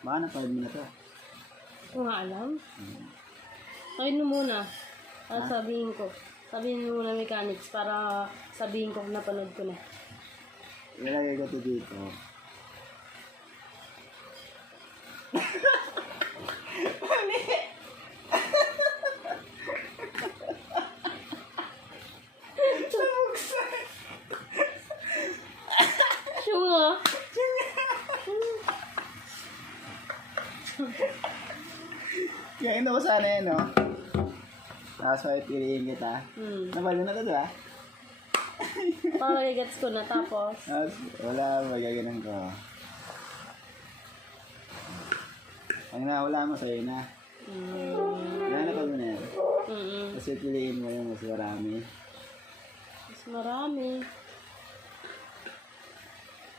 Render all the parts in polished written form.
Baka napanood mo na to. Kung nga alam. Kain mo muna. Sabihin ko. Sabihin mo muna mechanics para sabihin ko kung napanood ko na. Ilalagay ko to dito. Sure. Kaya ino ko sana yun, no? Tapos may piliin kita. Napalo na to, diba? Para magigets ko na. Tapos, Tapos wala, magaganan ko. Ang nawala mo sa'yo na. Wala na pag na yan. Kasi piliin mo yung mas marami. mas marami.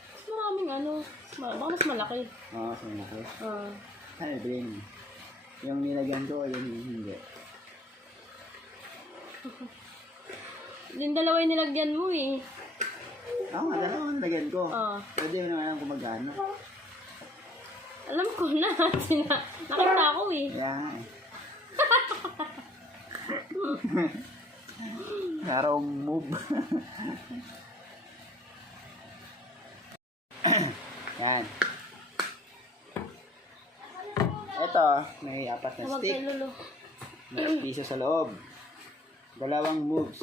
Mas maraming ano. Baka mas malaki. Oo, mas malaki. Ah. Piliin mo. Yung nilagyan ko, yung hindi. Yung dalawa yung nilagyan mo eh. Oo nga, dalawa ang nilagyan ko. Ah. Pwede mo naman alam kung magkano. Alam ko na. Nakita ko eh. Kaya nga eh. Araw move. Yan. Ito, may apat na Huwag stick. kayo lulo. May piso sa loob. Dalawang moves.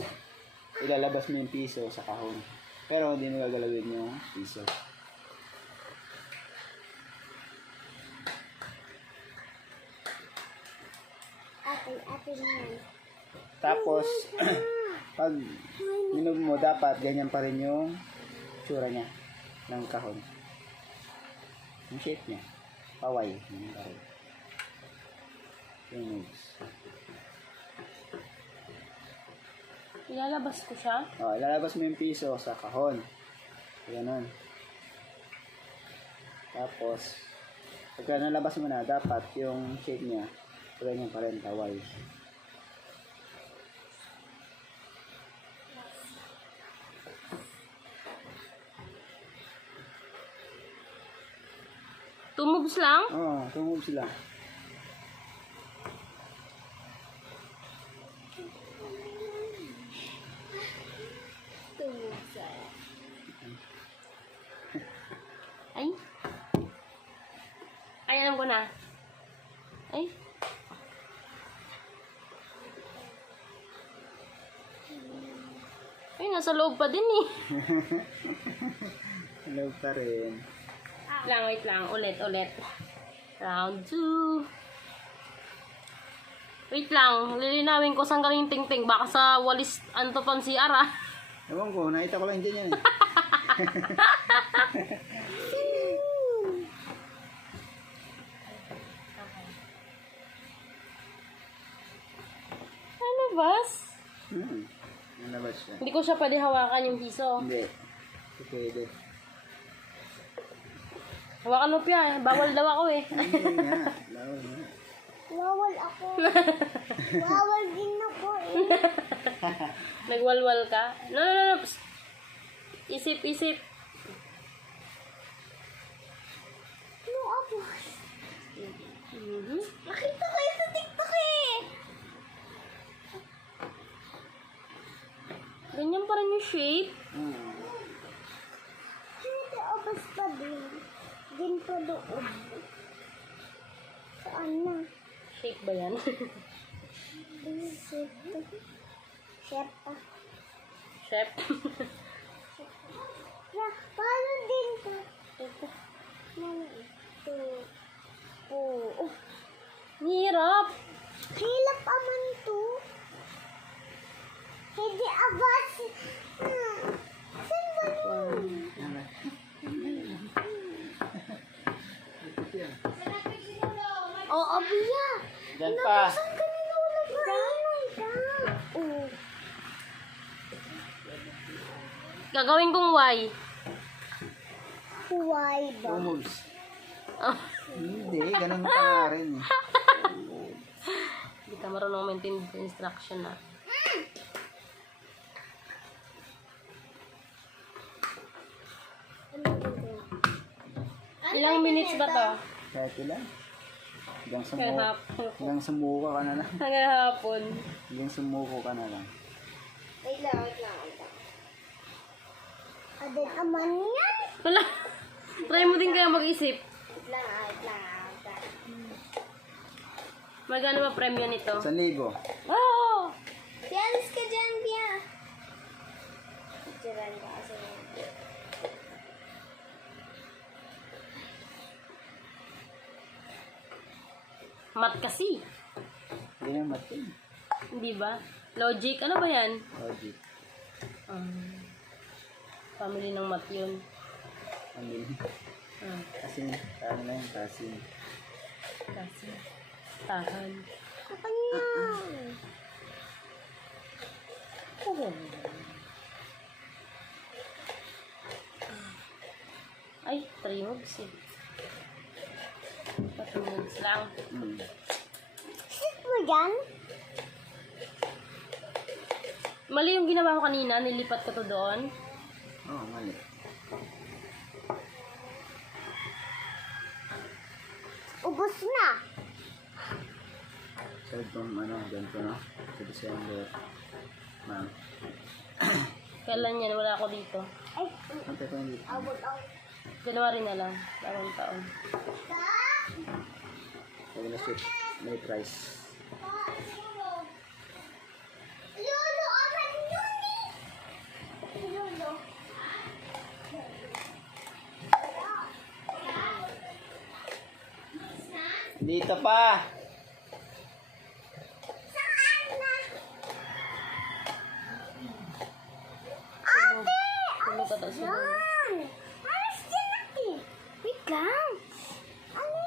Ilalabas mo yung piso sa kahon. Pero hindi mo gagalawin yung piso. Tapos, pag minog mo, dapat ganyan pa rin yung tsura niya ng kahon. Yung shape niya. Paway. Yung kahon. Yung moves. Ilalabas ko siya. O, ilalabas mo yung piso sa kahon. Ganun. Tapos, pagka nalabas mo na, dapat yung shape niya, ganyan pa rin, paway. Two moves lang? Oo, 2 moves lang. Ay. Ay, alam ko na. Ay. Ay, nasa loob pa din eh. Hello pa rin. Wait lang. Ulit. Round 2. Wait lang. Lilinawin ko saan galing ting-ting. Baka sa walis antopan si Ara. Ewan ko, nakita ko lang dyan yan. Ano, Bas? Nalabas siya. Hindi ko siya pwede hawakan yung piso. Hindi. Pwede. Hawakan mo piya. Bawal daw ako eh. Hindi nga. Lawal nga. Bawal ako. Bawal din ako eh. Nagwalwal ka? No. Psst. Isip. Ano ako? Nakita ko yun sa TikTok eh. Ganyan pa rin yung shape. Hindi abas pa din. Din pa doon. Saan na? Shape ba yan? Isip. Chef pa. Shape? Paano din ka? Ito. Ito. Oh. Hirap. Hilap aman to. Hindi abas. Saan ba yun? Oh, abiya. Diyan pa. Saan ka nilulagay ka? Oh. Gagawin kong Y. Why ba? 2 moves. Oh, Hindi, ganun ka nga rin. hindi ka marunong maintain instruction na. Ilang minutes ba to? Kahit ilan. Hanggang sumuko ka na lang. Hanggang hapon. Hanggang sumuko ka na lang. Wait lang. Adin aman yan. Wala. Try mo din kaya mag-isip. Wait lang. Magkano ba premyo nito? 1,000. Oh! Pialis ka dyan, Pia. Picturean ka kasi. Mat kasi. Hindi na matin. Hindi ba? Logic. Ano ba yan? Logic. Family ng mat yun. Ano yun? Ah, Kasi, ano na yun? Kasi, kasi. Tahan. Kanya. Ay, 3 moves eh. 3 moves lang. Sit mo dyan. Mali yung ginawa ko kanina. Nilipat ko to doon. Oo, mali. Ubus na. So, itong ganito na. Sa December. Ma'am. Kailan yan? Wala ako dito. Ay, Ang teko hindi. abot ako. January na lang. Bagong taon. Pag na-shoot, may price. Lolo, asan yun eh? Lolo. Dito pa! Saan na? Tulog ka daw sa Yan. Alas dyan natin. Wait lang. Ano?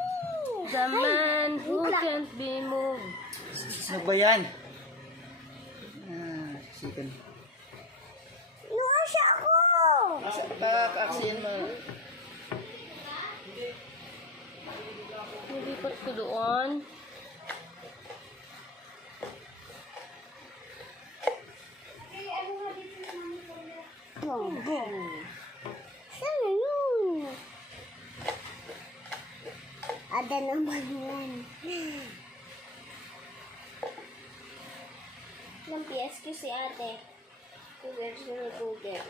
The man who wait lang. can't be moved. Sino ba yan? Sikan. Nuha siya ako. Kakaaksiyan mo. Nilipat ko doon. Bong. Saan na yun? Ada naman yan. Ilang PSQ si ate? Google siya ng Google.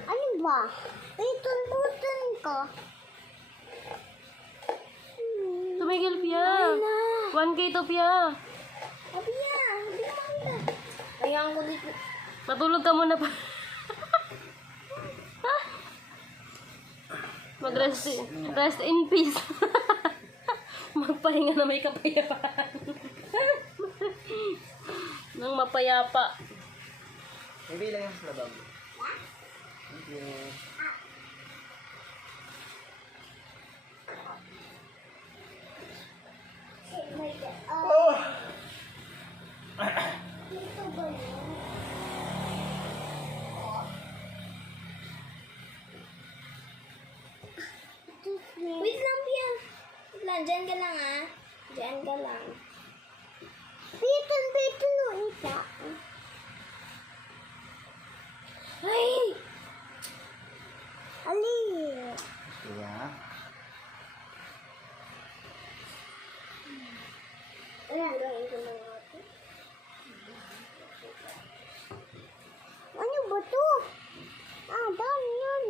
Ano ba? Itun-butun ko. Tumigil, Pia. 1K to, Pia. Sabi niya, hindi ko makita. Ayan ko dito. Matulog ka muna pa. Rest in peace. Magpahinga na may kapayapaan. Nang mapayapa. Maybe lang yung labang. Thank you. Oh! Dito ba yun? Wait lang, Pia. Wait lang, dyan ka lang ah. Dyan ka lang. Piton no isa. Ay! Ali! Kaya, Ayan, gawin ko ng ate. Ano ba to? Dami yun.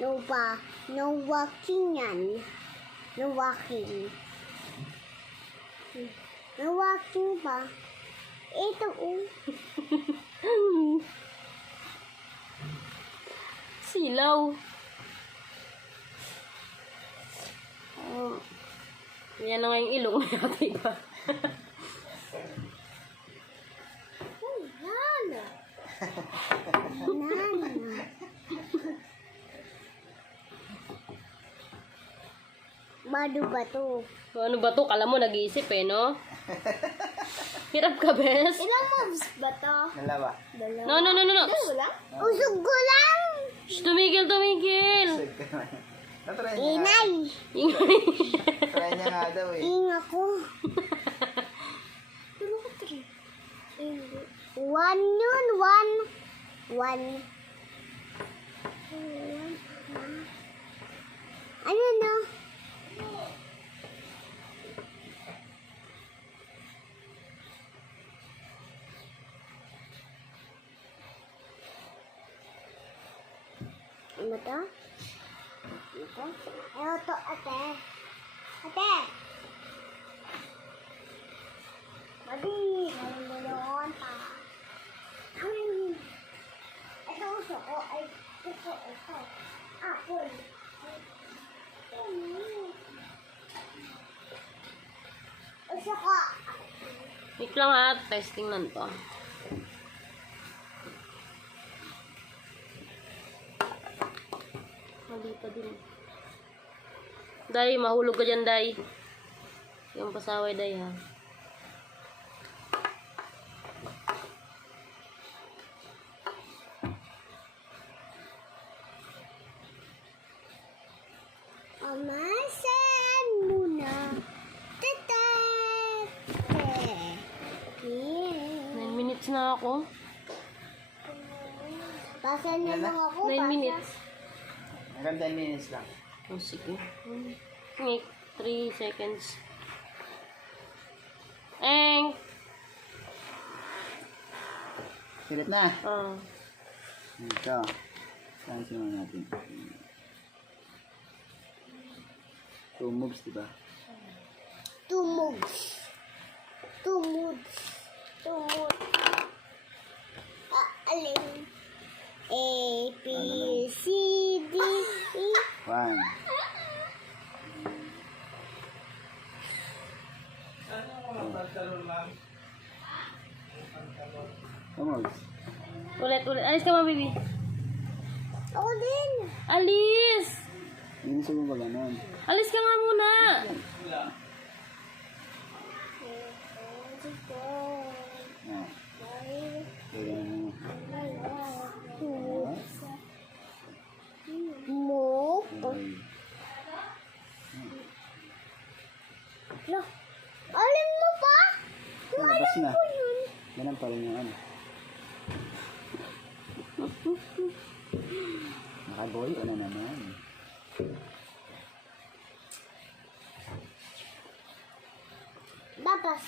No ba? No walking yan. No walking. No walking ba? Ito Silaw. Yan na nga yung ilong mo yata iba. Nana. Nana. Bado ba to? Ano ba to? Kala mo nag-iisip eh, no? Hirap ka, Bes. Ilang moves ba to? dalawa. Dalawa. No. Dalawa? Usog ko lang! Shh, tumigil. Save ka naman. Natry niya nga. Inay! Try niya nga daw eh. Ing ako. Tulo ko 3. One yun, one. One. Ano na? Ano to? Ito? Ano to, ate? Ate! Madi! Nalulungan pa. Ito gusto ko ay ito. Apple. Gusto ko. Wait lang ha, testing lang to. Mali pa din. Day, mahulog ka dyan, Day. Yung pasaway, Day, ha. Umasan muna. Tatat. 9 minutes na ako. Pasan na lang ako. 9 minutes. Hanggang 10 minutes lang. Oh, sige. 3 seconds. Eng! Pilit na. Ah. Ito. Saan simulan natin? 2 moves, diba? Two moves. Alin? A, B, C, D, E. 1. Two moves. Ulit. Alis ka, baby. Ako din. Alis! Hindi sa ba ganun? Alis ka nga muna. Ah. Kaya mo. Move. Okay. Lah, alin mo pa? Labas na. Ganun pa rin yung ano. Nakagoy o na naman. Babas.